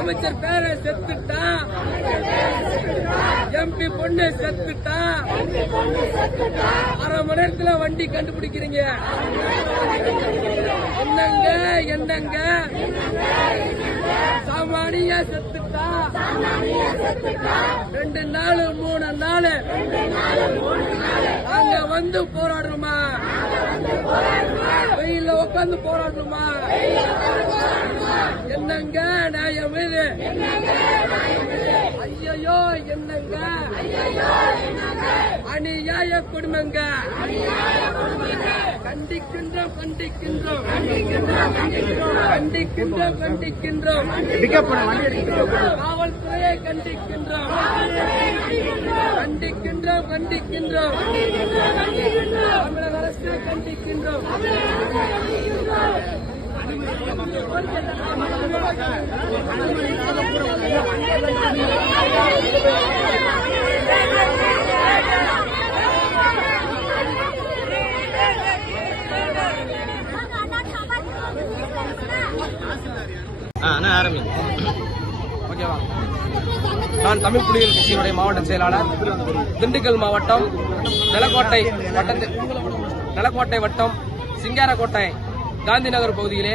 அமைச்சர் பேர செத்துட்டான், எம்பி பொண்ணு செத்துட்டான். அரை மணி நேரத்துல வண்டி கண்டுபிடிக்கிறீங்க. என்னங்க என்னங்க சாமானியா செத்துட்டா, 2 நாள் 3 நாள் நாங்க வந்து போராடுறோமா? வெயில உட்காந்து போராடணுமா? என்னங்க நியாயம் இது? ஐயோ என்னங்க அநியாய குடும்பங்க. கண்டிக்கின்றோம் கண்டிக்கின்றோம் கண்டிக்கின்றோம் கண்டிக்கின்றோம். காவல்துறையை கண்டிக்கின்றோம் கண்டிக்கின்றோம் கண்டிக்கின்றோம். தமிழக அரசை கண்டிக்கின்றோம். ஓகேவா? நான் தமிழ் புலிகள் கட்சியினுடைய மாவட்ட செயலாளர், திண்டுக்கல் மாவட்டம் நிலக்கோட்டை வட்டம் சிங்காரக்கோட்டை காந்தி நகர் பகுதியிலே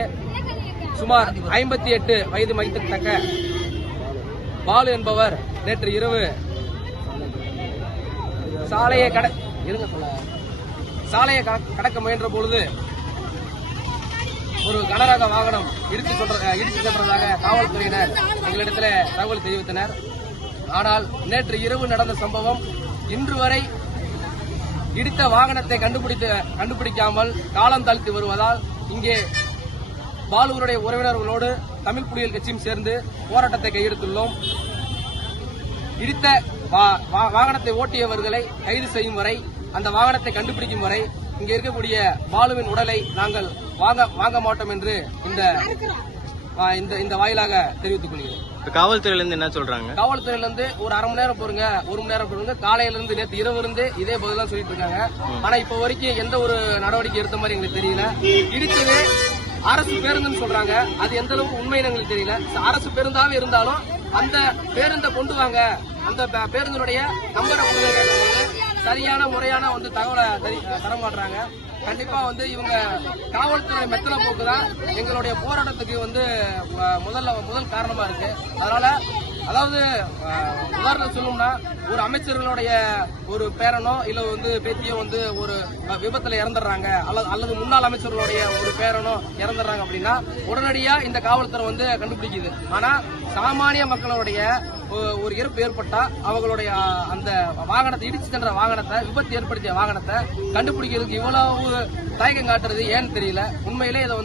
சுமார் 58 வயது மதிக்கத்தக்க பாலு என்பவர் நேற்று இரவு சாலையை கடக்க முயன்ற பொழுது ஒரு கனரக வாகனம் இடித்து சென்றதாக காவல்துறையினர் எங்களிடத்தில் தகவல் தெரிவித்தனர். ஆனால் நேற்று இரவு நடந்த சம்பவம் இன்று வரை இடித்த வாகனத்தை கண்டுபிடிக்காமல் காலம் தாழ்த்தி வருவதால் இங்கே பாலுவருடைய உறவினர்களோடு தமிழ் புலிகள் கட்சியும் சேர்ந்து போராட்டத்தை கையெடுத்துள்ளோம். இடித்த வாகனத்தை ஓட்டியவர்களை கைது செய்யும் வரை, அந்த வாகனத்தை கண்டுபிடிக்கும் வரை இங்கே இருக்கக்கூடிய பாலுவின் உடலை நாங்கள் வாங்க மாட்டோம் என்று இந்த வாயிலாக தெரிவித்துக் கொள்கிறோம். காவல்துறையிலிருந்து என்ன சொல்றாங்க? காவல்துறையிலிருந்து ஒரு அரை மணி நேரம் பொறுங்க, 1 மணி நேரம் பொறுங்க, காலையில இருந்து நேற்று இரவு இருந்து இதே பதில் சொல்லிட்டு இருக்காங்க. ஆனா இப்ப வரைக்கும் எந்த ஒரு நடவடிக்கை எடுத்த மாதிரி எங்களுக்கு தெரியல. இடித்தது அரசு பேருந்துன்னு சொல்றாங்க, அது எந்த அளவுக்கு உண்மைன்னு எங்களுக்கு தெரியல. அரசு பேருந்தாவே இருந்தாலும் அந்த பேருந்தை கொண்டு வாங்க, அந்த பேருந்தினுடைய நம்பரை சரியான முறையான தகவலை தர மாட்டாங்க. கண்டிப்பா இவங்க காவல்துறை மெத்தன போக்கு தான் எங்களுடைய போராட்டத்துக்கு முதல் காரணமா இருக்கு. அதனால உதாரணம் சொல்லணும்னா, ஒரு அமைச்சர்களுடைய ஒரு பேரனோ இல்ல பேத்தியோ ஒரு விபத்துல இறந்துடுறாங்க, அல்லது முன்னாள் அமைச்சர்களுடைய ஒரு பேரனோ இறந்துடுறாங்க அப்படின்னா உடனடியா இந்த காவல்துறை கண்டுபிடிக்குது. ஆனா சாமானிய மக்களுடைய ஒரு இறப்பு ஏற்பட்டா அவங்களுடைய அந்த வாகனத்தை இடிச்சு சென்ற வாகனத்தை, விபத்து ஏற்படுத்திய வாகனத்தை கண்டுபிடிக்கிறதுக்கு இவ்வளவு தயக்கம் காட்டுறது ஏன்னு தெரியல. உண்மையிலே இதை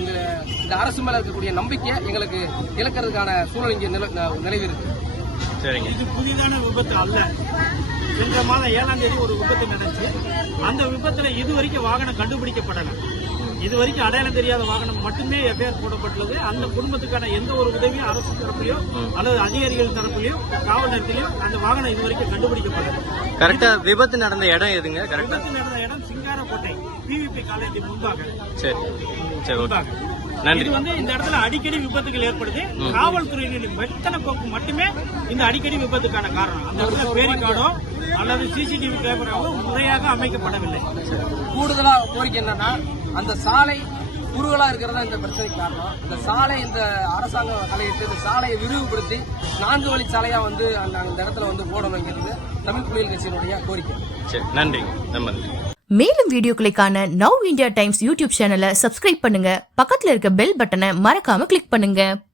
இந்த அரசு மேல இருக்கக்கூடிய நம்பிக்கை எங்களுக்கு இழக்கிறதுக்கான சூழல் இங்கே நிலவி இருக்கு. சரிங்க, இது புதிதான விபத்து அல்ல. சென்ற மாதம் 7ஆம் தேதி ஒரு விபத்து நடந்துச்சு. அந்த விபத்துல இதுவரைக்கும் வாகனம் கண்டுபிடிக்கப்படல. இதுவரைக்கும் அடையாளம் தெரியாத வாகனம் மட்டுமே எஃப்ஐஆர் போடப்பட்டுள்ளது. அந்த குடும்பத்துக்கான எந்த ஒரு உதவியும் அரசு தரப்புலையோ அல்லது அதிகாரிகள் தரப்புலையோ காவல் நிலையத்திலையோ அந்த வாகனம் இதுவரைக்கும் கண்டுபிடிக்கப்படல. கரெக்டா விபத்து நடந்த இடம் எதுங்க? கரெக்டா விபத்து நடந்த இடம் சிங்காரக்கோட்டை பிவிபி காலேஜ் முன்பாக. நன்றி. இது இந்த இடத்துல அடிக்கடி விபத்துகள் ஏற்படுது. காவல்துறையினரின் வெத்தன போக்கு மட்டுமே இந்த அடிக்கடி விபத்துக்கான காரணம். அந்த இடத்துல பேரிகார்டோ அல்லது சிசிடிவி கேமராவோ முறையாக அமைக்கப்படவில்லை. கூடுதலா கோரிக்கை என்னன்னா, அந்த சாலை குறுகலா இருக்கிறதா இந்த பிரச்சனைக்கு காரணம். இந்த சாலை அரசாங்கம் தலையிட்டு இந்த சாலையை விரிவுபடுத்தி 4 வழி சாலையா அந்த இடத்துல போடணுங்கிறது தமிழ் புலிகள் கட்சியினுடைய கோரிக்கை. நன்றி. மேலும் வீடியோக்களை காண நவ் இந்தியா டைம்ஸ் யூடியூப் சேனலை சப்ஸ்கிரைப் பண்ணுங்க. பக்கத்துல இருக்க பெல் பட்டனை மறக்காம கிளிக் பண்ணுங்க.